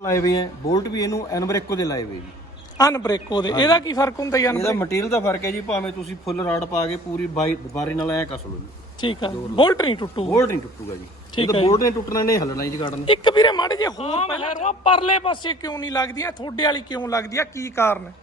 ਲਾਏ ਹੋਏ ਹੈ ਬੋਲਟ ਵੀ ਇਹਨੂੰ ਐਨਬ੍ਰੇਕੋ ਦੇ ਲਾਏ ਹੋਏ ਜੀ। ਅਨਬ੍ਰੇਕੋ ਦੇ ਇਹਦਾ ਕੀ ਫ਼ਰਕ ਹੁੰਦਾ ਯਾਰ ਇਹਦਾ ਮਟੀਰੀਅਲ ਦਾ ਫ਼ਰਕ ਹੈ ਜੀ ਭਾਵੇਂ ਤੁਸੀਂ ਫੁੱਲ ਰਾਡ ਪਾ ਕੇ ਪੂਰੀ ਬਾਈ ਬਾਰੀ ਨਾਲ ਐ ਕਸ ਲਓ ਜੀ। ਠੀਕ ਆ। ਬੋਲਟ ਨਹੀਂ ਟੁੱਟੂ। ਬੋਲਟ ਨਹੀਂ ਟੁੱਟੂਗਾ ਜੀ। ਠੀਕ ਇਹਦਾ ਬੋਲਟ ਨੇ ਟੁੱਟਣਾ ਨਹੀਂ ਹੱਲਣਾ ਜੀ ਗਾਰਡਨ ਇੱਕ ਵੀਰੇ ਮਾੜੇ ਜੇ ਹੋਰ ਪਹਿਲਾਂ ਪਰਲੇ ਪਾਸੇ ਕਿਉਂ ਨਹੀਂ ਲੱਗਦੀਆਂ? ਤੁਹਾਡੇ ਵਾਲੀ ਕਿਉਂ ਲੱਗਦੀ ਆ? ਕੀ ਕਾਰਨ ਹੈ?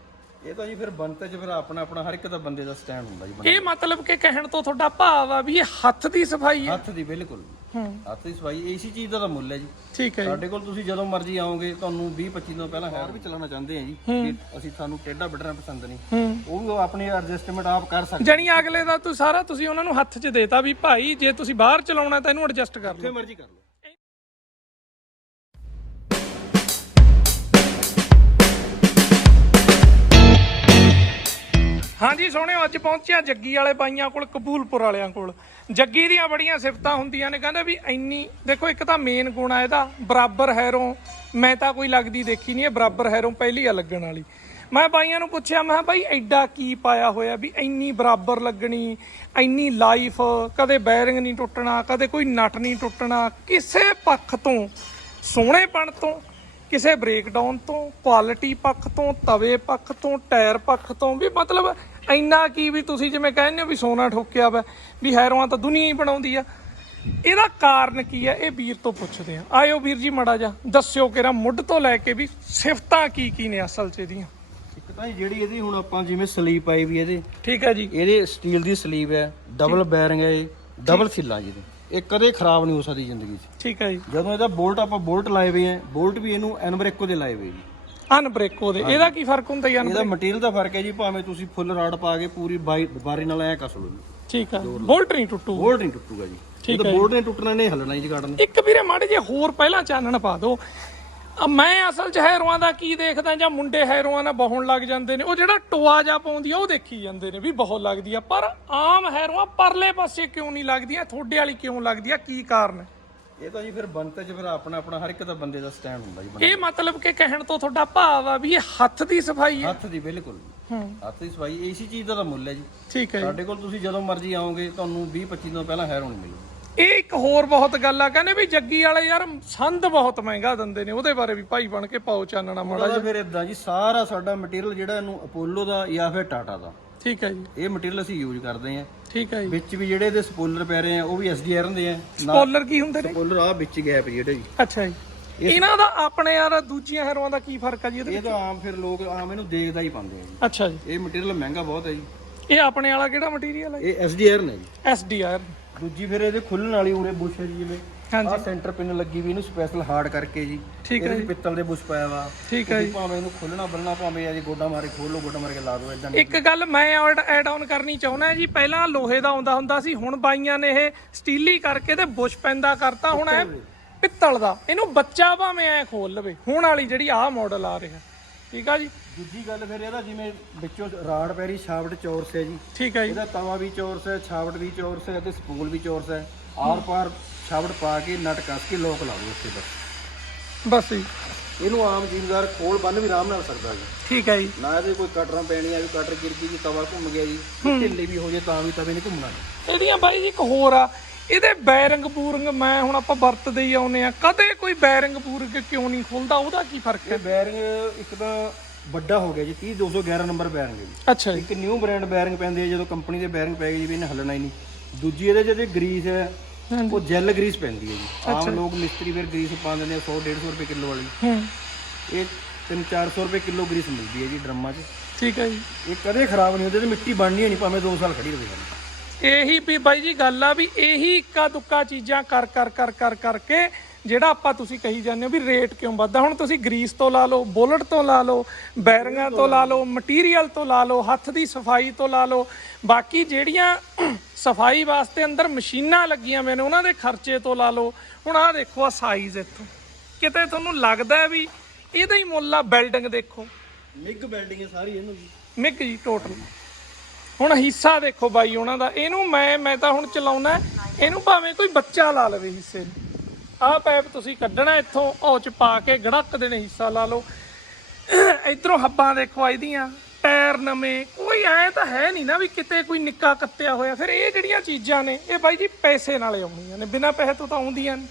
ਇਹ ਤਾਂ ਜੀ ਫਿਰ ਬੰਤੇ ਚ ਫਿਰ ਆਪਣਾ ਆਪਣਾ ਹਰ ਇੱਕ ਦਾ ਬੰਦੇ ਦਾ ਸਟੈਂਡ ਹੁੰਦਾ ਜੀ ਬੰਦੇ ਇਹ ਮਤਲਬ ਕਿ ਕਹਿਣ ਤੋਂ ਤੁਹਾਡਾ ਭਾਵ ਆ ਵੀ ਇਹ ਹੱਥ ਦੀ ਸਫ਼ਾਈ ਹੈ? ਹੱਥ ਦੀ ਬਿਲਕੁਲ। ਹੂੰ। ਹੱਥ ਦੀ ਸਫ਼ਾਈ ਇਸੀ ਚੀਜ਼ ਦਾ ਤਾਂ ਮੁੱਲ ਹੈ ਜੀ। ਠੀਕ ਹੈ ਜੀ। ਸਾਡੇ ਕੋਲ ਤੁਸੀਂ ਜਦੋਂ ਮਰਜ਼ੀ ਆਓਗੇ ਤੁਹਾਨੂੰ 20 25 ਦਿਨ ਪਹਿਲਾਂ ਹੈਰ ਵੀ ਚਲਾਉਣਾ ਚਾਹੁੰਦੇ ਆ ਜੀ ਕਿ ਅਸੀਂ ਤੁਹਾਨੂੰ ਟੇਢਾ ਵੱਢਣਾ ਪਸੰਦ ਨਹੀਂ। ਹੂੰ। ਉਹ ਵੀ ਆਪਣੀ ਐਡਜਸਟਮੈਂਟ ਆਪ ਕਰ ਸਕਦੇ। ਜਣੀ ਅਗਲੇ ਦਾ ਤੂੰ ਸਾਰਾ ਤੁਸੀਂ ਉਹਨਾਂ ਨੂੰ ਹੱਥ 'ਚ ਦੇਤਾ ਵੀ ਭਾਈ ਜੇ ਤੁਸੀਂ ਬਾਹਰ ਚਲਾਉਣਾ ਤਾਂ ਇਹਨੂੰ ਐਡਜਸਟ ਕਰ ਜਿੱਥੇ ਲਓ ਮਰਜ਼ੀ ਕਰ ਲਓ। ਹਾਂਜੀ ਸੋਹਣਿਓ ਅੱਜ ਪਹੁੰਚਿਆ ਜੱਗੀ ਵਾਲੇ ਬਾਈਆਂ ਕੋਲ, ਕਬੂਲਪੁਰ ਵਾਲਿਆਂ ਕੋਲ। ਜੱਗੀ ਦੀਆਂ ਬੜੀਆਂ ਸਿਫਤਾਂ ਹੁੰਦੀਆਂ ਨੇ, ਕਹਿੰਦੇ ਵੀ ਇੰਨੀ, ਦੇਖੋ, ਇੱਕ ਤਾਂ ਮੇਨ ਗੁਣ ਆ ਇਹਦਾ, ਬਰਾਬਰ ਹੈਰੋਂ, ਮੈਂ ਤਾਂ ਕੋਈ ਲੱਗਦੀ ਦੇਖੀ ਨਹੀਂ, ਇਹ ਬਰਾਬਰ ਹੈਰੋਂ ਪਹਿਲੀ ਆ ਲੱਗਣ ਵਾਲੀ। ਮੈਂ ਬਾਈਆਂ ਨੂੰ ਪੁੱਛਿਆ, ਮੈਂ ਕਿਹਾ, ਬਾਈ, ਐਡਾ ਕੀ ਪਾਇਆ ਹੋਇਆ ਵੀ ਇੰਨੀ ਬਰਾਬਰ ਲੱਗਣੀ, ਇੰਨੀ ਲਾਈਫ ਕਦੇ ਬੈਰਿੰਗ ਨਹੀਂ ਟੁੱਟਣਾ, ਕਦੇ ਕੋਈ ਨਟ ਨਹੀਂ ਟੁੱਟਣਾ, ਕਿਸੇ ਪੱਖ ਤੋਂ, ਸੋਹਣੇਪਣ ਤੋਂ ਕਿਸੇ ਬ੍ਰੇਕਡਾਊਨ ਤੋਂ ਕੁਆਲਿਟੀ ਪੱਖ ਤੋਂ ਤਵੇ ਪੱਖ ਤੋਂ ਟਾਇਰ ਪੱਖ ਤੋਂ ਵੀ ਮਤਲਬ ਇੰਨਾ ਕੀ ਵੀ ਤੁਸੀਂ ਜਿਵੇਂ ਕਹਿੰਦੇ ਹੋ ਵੀ ਸੋਨਾ ਠੋਕਿਆ ਵਾ ਵੀ ਹੈਰੋਆਂ ਤਾਂ ਦੁਨੀਆ ਹੀ ਬਣਾਉਂਦੀ ਆ। ਇਹਦਾ ਕਾਰਨ ਕੀ ਹੈ ਇਹ ਵੀਰ ਤੋਂ ਪੁੱਛਦੇ ਆ। ਆਇਓ ਵੀਰ ਜੀ ਮੜਾ ਜਾ ਦੱਸਿਓ ਕਿਰਾ ਮੁੱਢ ਤੋਂ ਲੈ ਕੇ ਵੀ ਸਿਫਤਾਂ ਕੀ ਕੀ ਨੇ ਅਸਲ 'ਚ ਇਹਦੀਆਂ। ਇੱਕ ਤਾਂ ਜਿਹੜੀ ਇਹਦੀ ਹੁਣ ਆਪਾਂ ਜਿਵੇਂ ਸਲੀਪ ਆਈ ਵੀ ਇਹਦੇ ਠੀਕ ਹੈ ਜੀ। ਇਹਦੇ ਸਟੀਲ ਦੀ ਸਲੀਪ ਹੈ ਡਬਲ ਬੈਰਿੰਗ ਹੈ ਇਹ ਡਬਲ ਸਿੱਲਾ ਜੀ ਇਹਦੇ। ਇਹ ਕਦੇ ਖਰਾਬ ਨਹੀਂ ਹੋ ਸਕਦੀ ਜ਼ਿੰਦਗੀ 'ਚ। ਠੀਕ ਹੈ ਜੀ। ਜਦੋਂ ਇਹਦਾ ਬੋਲਟ ਆਪਾਂ ਬੋਲਟ ਲਾਏ ਹੋਏ ਹੈ ਬੋਲਟ ਵੀ ਇਹਨੂੰ ਐਨਬ੍ਰੇਕੋ ਦੇ ਲਾਏ ਹੋਏ ਜੀ। ਅਨਬ੍ਰੇਕੋ ਦੇ। ਇਹਦਾ ਕੀ ਫ਼ਰਕ ਹੁੰਦਾ ਯਾਰ ਇਹਦਾ ਮਟੀਰੀਅਲ ਦਾ ਫ਼ਰਕ ਹੈ ਜੀ ਭਾਵੇਂ ਤੁਸੀਂ ਫੁੱਲ ਰਾਡ ਪਾ ਕੇ ਪੂਰੀ ਬਾਈ ਬਾਰੀ ਨਾਲ ਐ ਕਸ ਲਓ ਜੀ। ਠੀਕ ਆ ਬੋਲਟ ਨਹੀਂ ਟੁੱਟੂ। ਬੋਲਟ ਨਹੀਂ ਟੁੱਟੂਗਾ ਜੀ। ਠੀਕ ਬੋਲਟ ਨੇ ਟੁੱਟਣਾ ਨਹੀਂ ਹੱਲਣਾ ਜੀ ਗਾਰਡਨ ਇੱਕ ਵੀਰੇ ਮਾੜੇ ਜੇ ਹੋਰ ਪਹਿਲਾਂ ਚਾਨਣ ਪਾ ਦਿਓ। ਆ ਮੈਂ ਅਸਲ 'ਚ ਹੈਰੋਆਂ ਦਾ ਕੀ ਦੇਖਦਾ ਜਾਂ ਮੁੰਡੇ ਹੈਰੋਆਂ ਨਾਲ ਬਹੁਣ ਲੱਗ ਜਾਂਦੇ ਨੇ ਉਹ ਜਿਹੜਾ ਟੋਆ ਜਾ ਪਾਉਂਦੀ ਆ ਉਹ ਦੇਖੀ ਜਾਂਦੇ ਨੇ ਵੀ ਬਹੁਤ ਲੱਗਦੀ ਆ। ਪਰ ਆਮ ਹੈਰੋਆਂ ਪਰਲੇ ਪਾਸੇ ਕਿਉਂ ਨਹੀਂ ਲੱਗਦੀਆਂ? ਤੁਹਾਡੇ ਵਾਲੀ ਕਿਉਂ ਲੱਗਦੀ ਆ? ਕੀ ਕਾਰਨ ਹੈ? ਇਹ ਤਾਂ ਜੀ ਫਿਰ ਬੰਤੇ ਚ ਫਿਰ ਆਪਣਾ ਆਪਣਾ ਹਰ ਇੱਕ ਦਾ ਬੰਦੇ ਦਾ ਸਟੈਂਡ ਹੁੰਦਾ ਜੀ ਬੰਦੇ ਇਹ ਮਤਲਬ ਕਿ ਕਹਿਣ ਤੋਂ ਤੁਹਾਡਾ ਭਾਵ ਆ ਵੀ ਇਹ ਹੱਥ ਦੀ ਸਫ਼ਾਈ ਹੈ ਹੱਥ ਦੀ ਬਿਲਕੁਲ ਹੱਥ ਦੀ ਸਫ਼ਾਈ ਇਸੀ ਚੀਜ਼ ਦਾ ਤਾਂ ਮੁੱਲ ਹੈ ਜੀ। ਠੀਕ ਹੈ। ਸਾਡੇ ਕੋਲ ਤੁਸੀਂ ਜਦੋਂ ਮਰਜ਼ੀ ਆਓਗੇ ਤੁਹਾਨੂੰ 20 25 ਦਿਨ ਪਹਿਲਾਂ ਹੈਰ ਹੋਣੀ ਮਿਲੂਗੀ। ਇਹ ਇੱਕ ਹੋਰ ਬਹੁਤ ਗੱਲ ਆ ਕਹਿੰਦੇ ਵੀ ਜੱਗੀ ਵਾਲੇ ਯਾਰ ਸੰਦ ਬਹੁਤ ਮਹਿੰਗਾ ਦਿੰਦੇ ਨੇ ਉਹਦੇ ਬਾਰੇ ਵੀ ਭਾਈ ਬਣ ਕੇ ਪਾਓ ਚਾਨਣਾ ਮਾੜਾ ਉਹਦਾ ਫਿਰ ਇਦਾਂ ਜੀ ਸਾਰਾ ਸਾਡਾ ਮਟੀਰੀਅਲ ਜਿਹੜਾ ਇਹਨੂੰ ਅਪੋਲੋ ਦਾ ਜਾਂ ਫਿਰ ਟਾਟਾ ਦਾ। ਠੀਕ ਹੈ ਜੀ। ਇਹ ਮਟੀਰੀਅਲ ਅਸੀਂ ਯੂਜ਼ ਕਰਦੇ ਆਂ ਠੀਕ ਹੈ ਜੀ। ਵਿੱਚ ਵੀ ਜਿਹੜੇ ਇਹਦੇ ਸਪੋਲਰ ਪੈ ਰਹੇ ਆ ਉਹ ਵੀ ਐਸਡੀਆਰ ਦੇ ਆ। ਸਪੋਲਰ ਕੀ ਹੁੰਦੇ ਨੇ? ਸਪੋਲਰ ਆ ਵਿੱਚ ਗੈਪ ਜਿਹੜੇ ਜੀ। ਅੱਛਾ ਜੀ। ਇਹਨਾਂ ਦਾ ਆਪਣੇ ਯਾਰ ਦੂਜੀਆਂ ਹੈਰੋਆਂ ਦਾ ਕੀ ਫ਼ਰਕ ਆ ਜੀ ਇਹਦੇ ਇਹ ਤਾਂ ਆਮ ਫਿਰ ਲੋਕ ਆਮ ਇਹਨੂੰ ਦੇਖਦਾ ਹੀ ਪਾਉਂਦੇ ਆ ਜੀ। ਅੱਛਾ ਜੀ। ਇਹ ਮਟੀਰੀਅਲ ਮਹਿੰਗਾ ਬਹੁਤ ਹੈ ਜੀ। ਇਹ ਆਪਣੇ ਵਾਲਾ ਕਿਹੜਾ ਮਟੀਰੀਅਲ ਹੈ ਇਹ ਐਸਡੀਆਰ ਨੇ ਜੀ। ਐਸਡੀਆਰ ਦੂਜੀ ਫਿਰ ਇਹਦੇ ਖੁੱਲਣ ਵਾਲੀ ਉਰੇ ਬੁਸ਼ ਹੈ ਜੀ ਜਿਵੇਂ। ਹਾਂਜੀ। ਆ ਸੈਂਟਰ ਪਿਨ ਲੱਗੀ ਵੀ ਇਹਨੂੰ ਸਪੈਸ਼ਲ ਹਾਰਡ ਕਰਕੇ ਜੀ। ਠੀਕ ਹੈ ਇਹਦੇ ਵਿੱਚ ਪਿੱਤਲ ਦੇ ਬੁਸ਼ ਪਾਇਆ ਵਾ। ਠੀਕ ਹੈ ਤੁਸੀਂ ਭਾਵੇਂ ਇਹਨੂੰ ਖੋਲਣਾ ਬੱਲਣਾ ਭਾਵੇਂ ਆ ਜੀ ਗੋਡਾ ਮਾਰੇ ਖੋਲੋ ਗੋਡਾ ਮਾਰ ਕੇ ਲਾ ਦਿਓ ਇਦਾਂ ਇੱਕ ਗੱਲ ਮੈਂ ਐਡ ਆਨ ਕਰਨੀ ਚਾਹੁੰਦਾ ਜੀ ਪਹਿਲਾਂ ਲੋਹੇ ਦਾ ਆਉਂਦਾ ਹੁੰਦਾ ਸੀ ਹੁਣ ਬਾਈਆਂ ਨੇ ਇਹ ਸਟੀਲੀ ਕਰਕੇ ਤੇ ਬੁਸ਼ ਪੈਂਦਾ ਕਰਤਾ ਹੁਣ ਇਹ ਪਿੱਤਲ ਦਾ। ਇਹਨੂੰ ਬੱਚਾ ਭਾਵੇਂ ਐ ਖੋਲ ਲਵੇ। ਹੁਣ ਵਾਲੀ ਜਿਹੜੀ ਆਹ ਮਾਡਲ ਆ ਰਿਹਾ। ਠੀਕ ਆ ਜੀ? ਦੂਜੀ ਗੱਲ ਫਿਰ ਇਹਦਾ ਜਿਵੇਂ ਵਿੱਚੋਂ ਰਾੜ ਪੈਰੀ ਛਾਵਟ ਚੌਰਸ ਹੈ ਜੀ। ਠੀਕ ਹੈ ਜੀ। ਇਹਦਾ ਤਵਾ ਵੀ ਚੌਰਸ ਹੈ ਛਾਵਟ ਵੀ ਚੌਰਸ ਹੈ ਤੇ ਸਪੂਲ ਵੀ ਚੌਰਸ ਹੈ। ਆਰ ਪਾਰ ਛਾਵਟ ਪਾ ਕੇ ਨਟ ਕੱਸ ਕੇ ਲੋਕ ਲਾ ਦਿਓ ਉੱਤੇ ਬਸ। ਬਸ ਜੀ। ਇਹਨੂੰ ਆਮ ਜ਼ਿਮੀਦਾਰ ਕੋਲ ਬੰਨ ਵੀ ਆਰਾਮ ਨਾਲ ਸਕਦਾ ਜੀ। ਠੀਕ ਹੈ ਜੀ। ਨਾ ਇਹਦੇ ਕੋਈ ਕਟਰਾਂ ਪੈਣੀਆਂ ਵੀ ਕਟਰ ਗਿਰ ਗਈ ਜੀ ਤਵਾ ਘੁੰਮ ਗਿਆ ਜੀ। ਢਿੱਲੇ ਵੀ ਹੋ ਜੇ ਤਾਂ ਵੀ ਤਵੇ ਨਹੀਂ ਘੁੰਮਣਾ। ਇਹਦੀਆਂ ਬਾਈ ਜੀ ਇੱਕ ਹੋਰ ਆ ਇਹਦੇ ਬੈਰਿੰਗ ਬੂਰਿੰਗ ਮੈਂ ਹੁਣ ਆਪਾਂ ਵਰਤਦੇ ਹੀ ਆਉਨੇ ਆ ਕਦੇ ਕੋਈ ਬੈਰਿੰਗ ਬੂਰਿੰਗ ਕਿਉਂ ਨਹੀਂ ਖੁੱਲਦਾ? ਉਹਦਾ ਕੀ ਫ਼ਰਕ ਹੈ? ਬੈਰਿੰਗ ਇੱਕ ਤਾਂ ਵੱਡਾ ਹੋ ਗਿਆ ਜੀ 30 211 ਨੰਬਰ ਬੈਰਿੰਗ ਹੈ ਜੀ। ਅੱਛਾ ਜੀ। ਇੱਕ ਨਿਊ ਬ੍ਰਾਂਡ ਬੈਰਿੰਗ ਪੈਂਦੇ ਆ ਜਦੋਂ ਕੰਪਨੀ ਦੇ ਬੈਰਿੰਗ ਪੈ ਗਏ ਜੀ ਵੀ ਇਹਨੇ ਹੱਲਣਾ ਹੀ ਨਹੀਂ। ਦੂਜੀ ਇਹਦੇ ਜਿਹੜੇ ਗਰੀਸ ਹੈ ਉਹ ਜੈਲ ਗਰੀਸ ਪੈਂਦੀ ਹੈ ਜੀ। ਆਮ ਲੋਕ ਮਿਸਤਰੀ ਫਿਰ ਗਰੀਸ ਪਾ ਦਿੰਦੇ ਆ 100 150 ਰੁਪਏ ਕਿਲੋ ਵਾਲੀ। ਹੂੰ। ਇਹ 3-400 ਰੁਪਏ ਕਿਲੋ ਗਰੀਸ ਮਿਲਦੀ ਹੈ ਜੀ ਡਰਮਾਂ 'ਚ। ਠੀਕ ਹੈ ਜੀ। ਇਹ ਕਦੇ ਖਰਾਬ ਨਹੀਂ ਹੁੰਦੀ ਤੇ ਮਿੱਟੀ ਬਣਨੀ ਨਹੀਂ ਭਾਵੇਂ 2 ਸਾਲ ਖੜੀ ਰਹੇ ਇਹੀ ਵੀ ਬਾਈ ਜੀ ਗੱਲ ਆ ਵੀ ਇਹੀ ਇੱਕਾ ਦੁੱਕਾ ਚੀਜ਼ਾਂ ਕਰ ਕਰ ਕਰ ਕਰ ਕਰਕੇ ਜਿਹੜਾ ਆਪਾਂ ਤੁਸੀਂ ਕਹੀ ਜਾਂਦੇ ਹੋ ਵੀ ਰੇਟ ਕਿਉਂ ਵੱਧਦਾ? ਹੁਣ ਤੁਸੀਂ ਗਰੀਸ ਤੋਂ ਲਾ ਲਓ ਬੁਲਟ ਤੋਂ ਲਾ ਲਓ ਬੈਰਿੰਗਾਂ ਤੋਂ ਲਾ ਲਓ ਮਟੀਰੀਅਲ ਤੋਂ ਲਾ ਲਓ ਹੱਥ ਦੀ ਸਫ਼ਾਈ ਤੋਂ ਲਾ ਲਓ ਬਾਕੀ ਜਿਹੜੀਆਂ ਸਫ਼ਾਈ ਵਾਸਤੇ ਅੰਦਰ ਮਸ਼ੀਨਾਂ ਲੱਗੀਆਂ ਹੋਈਆਂ ਨੇ ਉਹਨਾਂ ਦੇ ਖਰਚੇ ਤੋਂ ਲਾ ਲਓ। ਹੁਣ ਆਹ ਦੇਖੋ ਆ ਸਾਈਜ਼ ਇੱਥੋਂ। ਕਿਤੇ ਤੁਹਾਨੂੰ ਲੱਗਦਾ ਹੈ ਵੀ ਇਹਦਾ ਹੀ ਮੁੱਲ ਆ ਬਿਲਡਿੰਗ ਦੇਖੋ। ਮਿਗ ਬਿਲਡਿੰਗ ਹੈ ਸਾਰੀ ਇਹਨੂੰ ਜੀ। ਮਿਕ ਜੀ ਟੋਟਲ ਹੁਣ ਹਿੱਸਾ ਦੇਖੋ ਬਾਈ ਉਹਨਾਂ ਦਾ। ਇਹਨੂੰ ਮੈਂ ਮੈਂ ਤਾਂ ਹੁਣ ਚਲਾਉਣਾ ਇਹਨੂੰ ਭਾਵੇਂ ਕੋਈ ਬੱਚਾ ਲਾ ਲਵੇ ਹਿੱਸੇ ਨੂੰ। ਆਹ ਪੈਪ ਤੁਸੀਂ ਕੱਢਣਾ ਇੱਥੋਂ ਉਹ ਚ ਪਾ ਕੇ ਗੜਕ ਦੇਣੇ ਹਿੱਸਾ ਲਾ ਲਓ। ਇਧਰੋਂ ਹੱਬਾਂ ਦੇਖੋ ਇਹਦੀਆਂ ਟਾਇਰ ਨਵੇਂ ਕੋਈ ਐ ਤਾਂ ਹੈ ਨਹੀਂ ਨਾ ਵੀ ਕਿਤੇ ਕੋਈ ਨਿੱਕਾ ਕੱਤਿਆ ਹੋਇਆ। ਫਿਰ ਇਹ ਜਿਹੜੀਆਂ ਚੀਜ਼ਾਂ ਨੇ ਇਹ ਬਾਈ ਜੀ ਪੈਸੇ ਨਾਲ ਆਉਣੀਆਂ ਨੇ ਬਿਨਾਂ ਪੈਸੇ ਤੋਂ ਤਾਂ ਆਉਂਦੀਆਂ ਨਹੀਂ।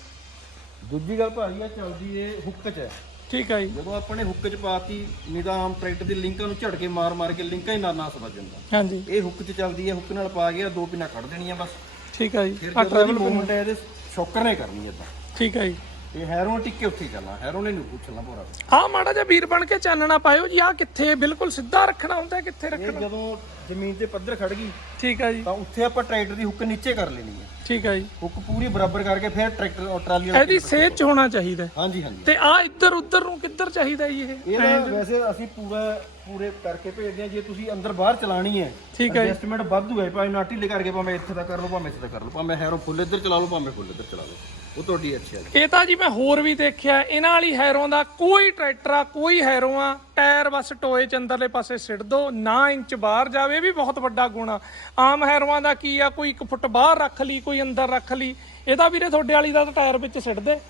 ਦੂਜੀ ਗੱਲ ਭਾਜੀ ਆ ਚੱਲਦੀ ਏ ਹੁੱਕ 'ਚ। ਹੈ ਠੀਕ ਹੈ ਜੀ। ਜਦੋਂ ਆਪਾਂ ਨੇ ਹੁੱਕ 'ਚ ਪਾਤੀ ਨਿਦਾਮ ਟਰੈਕਟਰ ਦੀ ਲਿੰਕਾਂ ਨੂੰ ਝਟਕੇ ਮਾਰ ਮਾਰ ਕੇ ਲਿੰਕਾਂ ਹੀ ਨਾ ਨਾਸ ਵੱਜ ਜਾਂਦਾ। ਹਾਂਜੀ। ਇਹ ਹੁੱਕ 'ਚ ਚੱਲਦੀ ਹੈ ਹੁੱਕ ਨਾਲ ਪਾ ਗਿਆ ਦੋ ਪਿੰਨਾ ਕੱਢ ਦੇਣੀਆਂ ਬਸ। ਠੀਕ ਹੈ ਜੀ। ਆ ਟਰੈਵਲ ਮੂਵਮੈਂਟ ਹੈ ਇਹਦੇ ਸ਼ੌਕਰ ਨੇ ਕਰਨੀ ਏਦਾਂ। ਠੀਕ ਹੈ ਜੀ। ਇਹ ਹੈਰੋਂ ਟਿੱਕੇ ਉੱਥੇ ਚੱਲਣਾ ਹੈਰੋਂ ਨੇ ਨਹੀਂ ਪੁੱਛਣਾ ਪੂਰਾ ਆ ਮਾੜਾ ਜਿਹਾ ਵੀਰ ਬਣ ਕੇ ਚਾਨਣਾ ਪਾਇਓ ਜੀ ਆ ਕਿੱਥੇ ਬਿਲਕੁਲ ਸਿੱਧਾ ਰੱਖਣਾ ਹੁੰਦਾ ਕਿੱਥੇ ਇਹ ਰੱਖਣਾ? ਜਦੋਂ ਜ਼ਮੀਨ ਤੇ ਪੱਧਰ ਖੜ ਗਈ ਠੀਕ ਹੈ ਜੀ। ਤਾਂ ਉੱਥੇ ਆਪਾਂ ਟਰੈਕਟਰ ਦੀ ਹੁੱਕ ਨੀਚੇ ਕਰ ਲੈਣੀ ਹੈ। ਠੀਕ ਹੈ ਜੀ। ਹੁੱਕ ਪੂਰੀ ਬਰਾਬਰ ਕਰਕੇ ਫਿਰ ਟਰੈਕਟਰ ਔਰ ਟਰਾਲੀ ਵਾਲਾ ਇਹਦੀ ਸੇਧ ਚ ਹੋਣਾ ਚਾਹੀਦਾ ਹੈ। ਹਾਂਜੀ ਹਾਂਜੀ। ਤੇ ਆ ਇੱਧਰ ਉੱਧਰ ਨੂੰ ਕਿੱਧਰ ਚਾਹੀਦਾ ਜੀ ਇਹ? ਇਹਦਾ ਵੈਸੇ ਅਸੀਂ ਪੂਰਾ ਪੂਰੇ ਕਰਕੇ ਭੇਜਦੇ ਹਾਂ ਜੇ ਤੁਸੀਂ ਅੰਦਰ ਬਾਹਰ ਚਲਾਣੀ ਹੈ ਠੀਕ ਹੈ ਜੀ। ਐਡਜਸਟਮੈਂਟ ਵਾਧੂ ਹੈ ਭਾਵੇਂ ਨਾਟੀ ਲੈ ਕਰਕੇ ਭਾਵੇਂ ਇੱਥੇ ਦਾ ਕਰ ਲਓ ਭਾਵੇਂ ਇੱਥੇ ਦਾ ਕਰ ਲਓ ਭਾਵੇਂ ਹੈਰੋ ਫੁੱਲ ਇੱਧਰ ਚਲਾ ਲਓ ਭਾਵੇਂ ਫੁੱਲ ਇੱਧਰ ਚਲਾ ਲਓ। ਉਹ ਤੁਹਾਡੀ ਅੱਛੀ ਹੈ ਇਹ ਤਾਂ ਜੀ ਮੈਂ ਹੋਰ ਵੀ ਦੇਖਿਆ, ਇਹਨਾਂ ਵਾਲੀ ਹੈਰੋਂ ਦਾ ਕੋਈ ਟਰੈਕਟਰ ਆ, ਕੋਈ ਹੈਰੋਂ ਆ ਟਾਇਰ ਬਸ ਟੋਏ ਚ ਅੰਦਰਲੇ ਪਾਸੇ ਸਿੱਟ ਦੋ, ਨਾ ਇੰਚ ਬਾਹਰ ਜਾਵੇ, ਇਹ ਵੀ ਬਹੁਤ ਵੱਡਾ ਗੁਣ ਆ। ਆਮ ਹੈਰੋਆਂ ਦਾ ਕੀ ਆ, ਕੋਈ 1 ਫੁੱਟ ਬਾਹਰ ਰੱਖ ਲਈ, ਕੋਈ ਅੰਦਰ ਰੱਖ ਲਈ ਇਹਦਾ ਵੀਰੇ ਤੁਹਾਡੇ ਵਾਲੀ ਦਾ ਤਾਂ ਟਾਇਰ ਵਿੱਚ ਸਿੱਟ ਦੇ।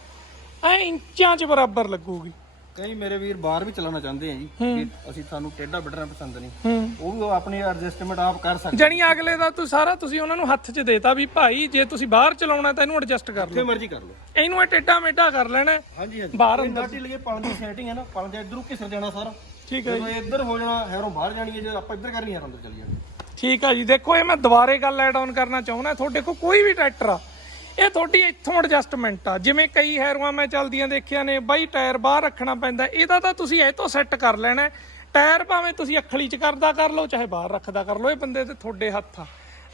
ਐ ਇੰਚਾਂ ਚ ਬਰਾਬਰ ਲੱਗੂਗੀ। ਕਈ ਮੇਰੇ ਵੀਰ ਬਾਹਰ ਵੀ ਚਲਾਉਣਾ ਚਾਹੁੰਦੇ ਆ ਜੀ ਅਸੀਂ ਤੁਹਾਨੂੰ ਟੇਢਾ ਵੱਢਣਾ ਪਸੰਦ ਨਹੀਂ। ਹੂੰ। ਉਹ ਵੀ ਆਪਣੀ ਐਡਜਸਟਮੈਂਟ ਆਪ ਕਰ ਸਕਦੇ। ਜਣੀ ਅਗਲੇ ਦਾ ਤੂੰ ਸਾਰਾ ਤੁਸੀਂ ਉਹਨਾਂ ਨੂੰ ਹੱਥ 'ਚ ਦੇਤਾ ਵੀ ਭਾਈ ਜੇ ਤੁਸੀਂ ਬਾਹਰ ਚਲਾਉਣਾ ਤਾਂ ਇਹਨੂੰ ਐਡਜਸਟ ਕਰ ਲਓ। ਮਰਜ਼ੀ ਕਰ ਲਓ। ਇਹਨੂੰ ਇਹ ਟੇਡਾ ਮੇਡਾ ਕਰ ਲੈਣਾ ਹੈ। ਹਾਂਜੀ ਹਾਂਜੀ। ਬਾਹਰ ਇਹ ਨਾਟੀ ਲਈਏ ਪਲ ਦੀ ਸੈਟਿੰਗ ਹੈ ਨਾ ਪਲ ਦੇ ਇਧਰੋਂ ਘਿਸਰ ਜਾਣਾ ਸਾਰਾ। ਠੀਕ ਹੈ ਜਦੋਂ ਇਹ ਇੱਧਰ ਹੋ ਜਾਣਾ ਹੈਰੋਂ ਬਾਹਰ ਜਾਣੀ ਹੈ ਜੇ ਆਪਾਂ ਇੱਧਰ ਕਰਨੀ ਹੈਰੋਂ ਅੰਦਰ ਚਲੀ ਜਾਣੀ। ਠੀਕ ਆ ਜੀ। ਦੇਖੋ ਇਹ ਮੈਂ ਦੁਬਾਰੇ ਗੱਲ ਐਡ ਆਨ ਕਰਨਾ ਚਾਹੁੰਦਾ। ਤੁਹਾਡੇ ਕੋਲ ਕੋਈ ਵੀ ਟਰੈਕਟਰ ਆ ਇਹ ਤੁਹਾਡੀ ਇੱਥੋਂ ਐਡਜਸਟਮੈਂਟ ਆ। ਜਿਵੇਂ ਕਈ ਹੈਰੋਆਂ ਮੈਂ ਚੱਲਦੀਆਂ ਦੇਖੀਆਂ ਨੇ ਬਾਈ ਟਾਇਰ ਬਾਹਰ ਰੱਖਣਾ ਪੈਂਦਾ ਇਹਦਾ ਤਾਂ ਤੁਸੀਂ ਇਹ ਤੋਂ ਸੈੱਟ ਕਰ ਲੈਣਾ। ਟਾਇਰ ਭਾਵੇਂ ਤੁਸੀਂ ਅਖਲੀ ਚ ਕਰਦਾ ਕਰ ਲਓ ਚਾਹੇ ਬਾਹਰ ਰੱਖਦਾ ਕਰ ਲਓ ਇਹ ਬੰਦੇ ਤੇ ਤੁਹਾਡੇ ਹੱਥ ਆ।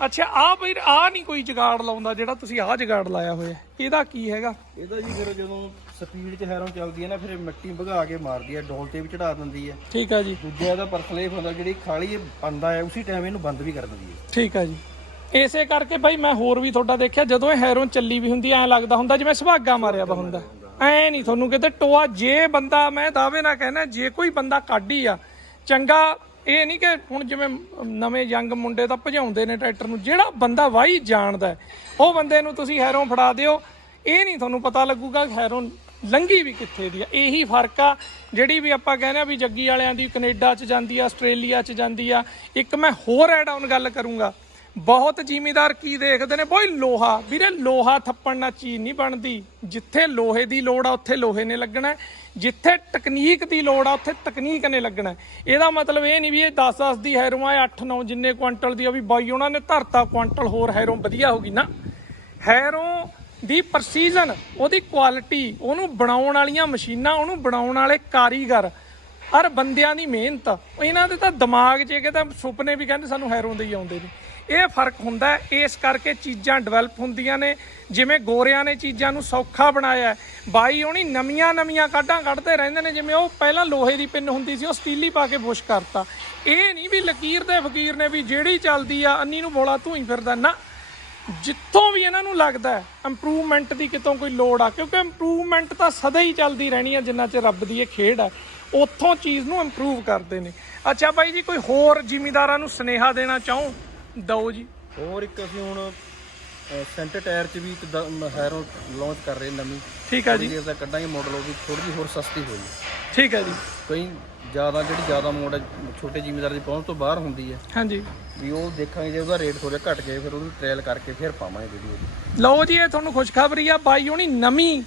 ਅੱਛਾ ਆ ਬਈ ਆ ਨਹੀਂ ਕੋਈ ਜਗਾੜ ਲਾਉਂਦਾ ਜਿਹੜਾ ਤੁਸੀਂ ਆਹ ਜਗਾੜ ਲਾਇਆ ਹੋਇਆ। ਇਹਦਾ ਕੀ ਹੈਗਾ? ਇਹਦਾ ਜੀ ਫਿਰ ਜਦੋਂ ਸਪੀਡ 'ਚ ਹੈਰੋਂ ਚੱਲਦੀ ਹੈ ਨਾ ਫਿਰ ਮਿੱਟੀ ਭਗਾ ਕੇ ਮਾਰਦੀ ਹੈ ਡੋਲ ਤੇ ਵੀ ਚੜਾ ਦਿੰਦੀ ਹੈ। ਠੀਕ ਆ ਜੀ। ਦੂਜਾ ਇਹਦਾ ਪਰਸਲੇਫ ਹੁੰਦਾ ਜਿਹੜੀ ਖਾਲੀ ਆਂਦਾ ਹੈ ਉਸੇ ਟਾਈਮ ਇਹਨੂੰ ਬੰਦ ਵੀ ਕਰ ਦਿੰਦੀ ਹੈ। ਠੀਕ ਆ ਜੀ। ਇਸੇ ਕਰਕੇ ਭਾਈ ਮੈਂ ਹੋਰ ਵੀ ਤੁਹਾਡਾ ਦੇਖਿਆ, ਜਦੋਂ ਇਹ ਹੈਰੋਨ ਚੱਲੀ ਵੀ ਹੁੰਦੀ, ਐ ਲੱਗਦਾ ਹੁੰਦਾ ਜਿਵੇਂ ਸੁਭਾਗਾ ਮਾਰਿਆ ਵਾ ਹੁੰਦਾ। ਐ ਨਹੀਂ ਤੁਹਾਨੂੰ ਕਿਤੇ ਟੋਆ, ਜੇ ਬੰਦਾ, ਮੈਂ ਦਾਅਵੇ ਨਾਲ ਕਹਿਣਾ, ਜੇ ਕੋਈ ਬੰਦਾ ਕਾਢੀ ਆ, ਚੰਗਾ, ਇਹ ਨਹੀਂ ਕਿ ਹੁਣ ਜਿਵੇਂ ਨਵੇਂ ਯੰਗ ਮੁੰਡੇ ਤਾਂ ਭਜਾਉਂਦੇ ਨੇ ਟਰੈਕਟਰ ਨੂੰ, ਜਿਹੜਾ ਬੰਦਾ ਵਾਹੀ ਜਾਣਦਾ ਉਹ ਬੰਦੇ ਨੂੰ ਤੁਸੀਂ ਹੈਰੋਂ ਫੜਾ ਦਿਓ। ਇਹ ਨਹੀਂ ਤੁਹਾਨੂੰ ਪਤਾ ਲੱਗੂਗਾ ਕਿ ਹੈਰੋਂ ਲੰਗੀ ਵੀ ਕਿੱਥੇ ਦੀ ਆ। ਇਹੀ ਫ਼ਰਕ ਆ, ਜਿਹੜੀ ਵੀ ਆਪਾਂ ਕਹਿੰਦੇ ਆ ਵੀ ਜੱਗੀ ਵਾਲਿਆਂ ਦੀ ਕੈਨੇਡਾ ਚ ਜਾਂਦੀ ਆ, ਆਸਟ੍ਰੇਲੀਆ ਚ ਜਾਂਦੀ ਆ। ਇੱਕ ਮੈਂ ਹੋਰ ਐਡ ਆਨ ਗੱਲ ਕਰੂੰਗਾ। ਬਹੁਤ ਜ਼ਿਮੀਦਾਰ ਕੀ ਦੇਖਦੇ ਨੇ? ਬੋਈ ਲੋਹਾ, ਵੀਰੇ ਲੋਹਾ ਥੱਪਣ ਨਾਲ ਚੀਜ਼ ਨਹੀਂ ਬਣਦੀ। ਜਿੱਥੇ ਲੋਹੇ ਦੀ ਲੋੜ ਆ, ਉੱਥੇ ਲੋਹੇ ਨੇ ਲੱਗਣਾ। ਜਿੱਥੇ ਤਕਨੀਕ ਦੀ ਲੋੜ ਆ, ਉੱਥੇ ਤਕਨੀਕ ਨੇ ਲੱਗਣਾ। ਇਹਦਾ ਮਤਲਬ ਇਹ ਨਹੀਂ ਵੀ ਇਹ 10-10 ਦੀ ਹੈਰੋਂ ਆ 8-9 ਜਿੰਨੇ ਕੁਆਂਟਲ ਦੀ ਆ, ਵੀ ਬਾਈ ਉਹਨਾਂ ਨੇ ਧਰਤਾ, ਕੁਆਂਟਲ ਹੋਰ ਹੈਰੋਂ ਵਧੀਆ ਹੋਗੀ ਨਾ। ਹੈਰੋਂ ਦੀ ਪ੍ਰਸੀਜਨ ਉਹਦੀ ਕੁਆਲਿਟੀ ਉਹਨੂੰ ਬਣਾਉਣ ਵਾਲੀਆਂ ਮਸ਼ੀਨਾਂ, ਉਹਨੂੰ ਬਣਾਉਣ ਵਾਲੇ ਕਾਰੀਗਰ ਹਰ ਬੰਦਿਆਂ ਦੀ ਮਿਹਨਤ ਇਹਨਾਂ ਦੇ ਤਾਂ ਦਿਮਾਗ 'ਚ ਇਹ ਤਾਂ ਸੁਪਨੇ ਵੀ ਕਹਿੰਦੇ ਸਾਨੂੰ ਹੈਰੋਂ ਦੇ ਹੀ ਆਉਂਦੇ ਨੇ। ਇਹ ਫ਼ਰਕ ਹੁੰਦਾ ਇਸ ਕਰਕੇ ਚੀਜ਼ਾਂ ਡਿਵੈਲਪ ਹੁੰਦੀਆਂ ਨੇ। ਜਿਵੇਂ ਗੋਰਿਆਂ ਨੇ ਚੀਜ਼ਾਂ ਨੂੰ ਸੌਖਾ ਬਣਾਇਆ ਹੈ। ਬਾਈ ਉਹਨੀ ਨਵੀਆਂ ਨਵੀਆਂ ਕਾਢਾਂ ਕੱਢਦੇ ਰਹਿੰਦੇ ਨੇ। ਜਿਵੇਂ ਉਹ ਪਹਿਲਾਂ ਲੋਹੇ ਦੀ ਪਿੰਨ ਹੁੰਦੀ ਸੀ, ਉਹ ਸਟੀਲੀ ਪਾ ਕੇ ਬੁਸ਼ ਕਰਤਾ। ਇਹ ਨਹੀਂ ਵੀ ਲਕੀਰ ਦੇ ਫਕੀਰ ਨੇ ਵੀ ਜਿਹੜੀ ਚੱਲਦੀ ਆ, ਅੰਨੀ ਨੂੰ ਬੋਲਾ ਤੂੰ ਹੀ ਫਿਰਦਾ। ਨਾ, ਜਿੱਥੋਂ ਵੀ ਇਹਨਾਂ ਨੂੰ ਲੱਗਦਾ ਹੈ ਇੰਪਰੂਵਮੈਂਟ ਦੀ ਕਿਤੋਂ ਕੋਈ ਲੋੜ ਆ। ਕਿਉਂਕਿ ਇੰਪਰੂਵਮੈਂਟ ਤਾਂ ਸਦਾ ਹੀ ਚੱਲਦੀ ਰਹਿਣੀ ਆ, ਜਿੰਨਾ ਚਿਰ ਰੱਬ ਦੀ ਇਹ ਖੇਡ ਹੈ ਉੱਥੋਂ ਚੀਜ਼ ਨੂੰ ਇੰਪਰੂਵ ਕਰਦੇ ਨੇ। ਅੱਛਾ ਬਾਈ ਜੀ ਕੋਈ ਹੋਰ ਜ਼ਿਮੀਦਾਰਾਂ ਨੂੰ ਸੁਨੇਹਾ ਦੇਣਾ ਚਾਹੋ? ਦਓ ਜੀ। ਹੋਰ ਇੱਕ ਅਸੀਂ ਹੁਣ ਸੈਂਟਰ ਟਾਇਰ 'ਚ ਵੀ ਇੱਕ ਹੈਰੋਂ ਲਾਂਚ ਕਰ ਰਹੇ ਨਵੀਂ। ਠੀਕ ਆ ਜੀ। ਦਾ ਕੱਢਾਂਗੇ ਮਾਡਲ ਉਹ ਵੀ ਥੋੜੀ ਜਿਹੀ ਹੋਰ ਸਸਤੀ ਹੋਈ ਠੀਕ ਹੈ ਜੀ। ਕਈ ਜ਼ਿਆਦਾ ਜਿਹੜੀ ਜ਼ਿਆਦਾ ਮੋਡ ਛੋਟੇ ਜ਼ਿਮੀਦਾਰ ਦੀ ਪਹੁੰਚ ਤੋਂ ਬਾਹਰ ਹੁੰਦੀ ਹੈ। ਹਾਂਜੀ। ਵੀ ਉਹ ਦੇਖਾਂਗੇ ਜੇ ਉਹਦਾ ਰੇਟ ਥੋੜਾ ਘਟ ਜਾਏ ਫਿਰ ਉਹਨੂੰ ਟ੍ਰਾਇਲ ਕਰਕੇ ਫਿਰ ਪਾਵਾਂਗੇ ਵੀਡੀਓ ਲਓ ਜੀ ਇਹ ਤੁਹਾਨੂੰ ਖੁਸ਼ਖਬਰੀ ਆ। ਬਾਈ ਹੋਣੀ ਨਵੀਂ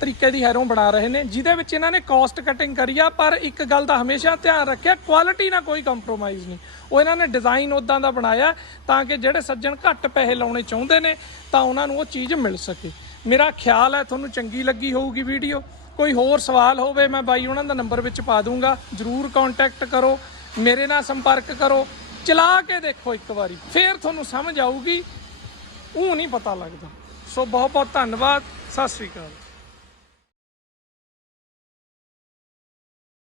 ਤਰੀਕੇ ਦੀ ਹੈਰੋਂ ਬਣਾ ਰਹੇ ਨੇ ਜਿਹਦੇ ਵਿੱਚ ਇਹਨਾਂ ਨੇ ਕਾਸਟ ਕਟਿੰਗ ਕਰੀ ਆ ਪਰ ਇੱਕ ਗੱਲ ਦਾ ਹਮੇਸ਼ਾ ਧਿਆਨ ਰੱਖਿਆ ਕੁਆਲਿਟੀ ਨਾਲ ਕੋਈ ਕੰਪਰੋਮਾਈਜ਼ ਨਹੀਂ। ਉਹ ਇਹਨਾਂ ਨੇ ਡਿਜ਼ਾਈਨ ਉਦਾਂ ਦਾ ਬਣਾਇਆ ਤਾਂ ਕਿ ਜਿਹੜੇ ਸੱਜਣ ਘੱਟ ਪੈਸੇ ਲਾਉਣੇ ਚਾਹੁੰਦੇ ਨੇ ਤਾਂ ਉਹਨਾਂ ਨੂੰ ਉਹ ਚੀਜ਼ ਮਿਲ ਸਕੇ। ਮੇਰਾ ਖਿਆਲ ਹੈ ਤੁਹਾਨੂੰ ਚੰਗੀ ਲੱਗੀ ਹੋਊਗੀ ਵੀਡੀਓ ਕੋਈ ਹੋਰ ਸਵਾਲ ਹੋਵੇ, ਮੈਂ ਬਾਈ ਉਹਨਾਂ ਦਾ ਨੰਬਰ ਵਿੱਚ ਪਾ ਦੂੰਗਾ। ਜਰੂਰ ਕੰਟੈਕਟ ਕਰੋ, ਮੇਰੇ ਨਾਲ ਸੰਪਰਕ ਕਰੋ। ਚਲਾ ਕੇ ਦੇਖੋ ਇੱਕ ਵਾਰੀ, ਫੇਰ ਤੁਹਾਨੂੰ ਸਮਝ ਆਊਗੀ। ਉਹ ਨਹੀਂ ਪਤਾ ਲੱਗਦਾ। ਸੋ ਬਹੁਤ ਬਹੁਤ ਧੰਨਵਾਦ, ਸਤਿ ਸ੍ਰੀ ਅਕਾਲ।